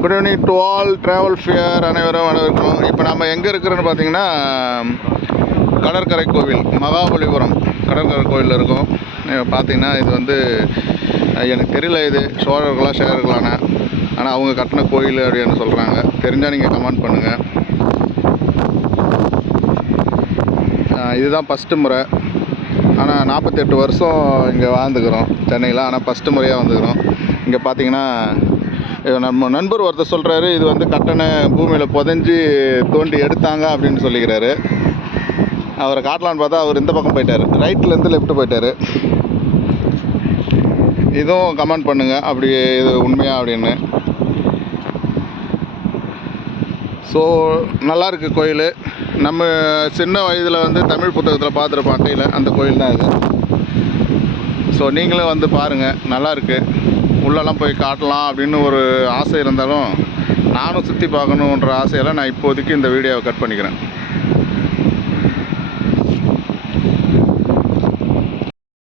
Good evening to all travel fear அனைவரும் வரவேற்கிறோம். இப்போ நம்ம எங்கே இருக்கிறோன்னு பார்த்தீங்கன்னா கடற்கரை கோவில், மகாபலிபுரம் கடற்கரை கோவிலில் இருக்கோம். பார்த்தீங்கன்னா இது வந்து எனக்கு தெரியல, இது சோழர்களா சேரர்களான, ஆனால் அவங்க கட்டின கோயில் அப்படின்னு சொல்கிறாங்க. தெரிஞ்சால் நீங்கள் கமெண்ட் பண்ணுங்கள். இதுதான் ஃபஸ்ட்டு முறை, ஆனால் 48 வருஷம் இங்கே வாழ்ந்துக்கிறோம் சென்னையில். ஆனால் ஃபஸ்ட்டு முறையாக வந்துக்கிறோம். இங்கே பார்த்தீங்கன்னா நம்ம நண்பர் ஒருத்தர் சொல்கிறாரு, இது வந்து கட்டண பூமியில் புதைஞ்சி தோண்டி எடுத்தாங்க அப்படின்னு சொல்லிக்கிறாரு. அவரை காட்டலான்னு பார்த்தா அவர் இந்த பக்கம் போயிட்டார், ரைட்லேருந்து லெஃப்ட் போயிட்டார். இதுவும் கமெண்ட் பண்ணுங்கள், அப்படி இது உண்மையா அப்படின்னு. ஸோ நல்லாயிருக்கு கோயில். நம்ம சின்ன வயதில் வந்து தமிழ் புத்தகத்தில் பார்த்துருப்போம் அட்டையில், அந்த கோயில் தான் இது. ஸோ நீங்களும் வந்து பாருங்கள், நல்லாயிருக்கு. உள்ளெல்லாம் போய் காட்டலாம் அப்படின்னு ஒரு ஆசை இருந்தாலும் நானும் சுற்றி பார்க்கணுன்ற ஆசையெல்லாம் நான் இப்போதைக்கு இந்த வீடியோவை கட் பண்ணிக்கிறேன்.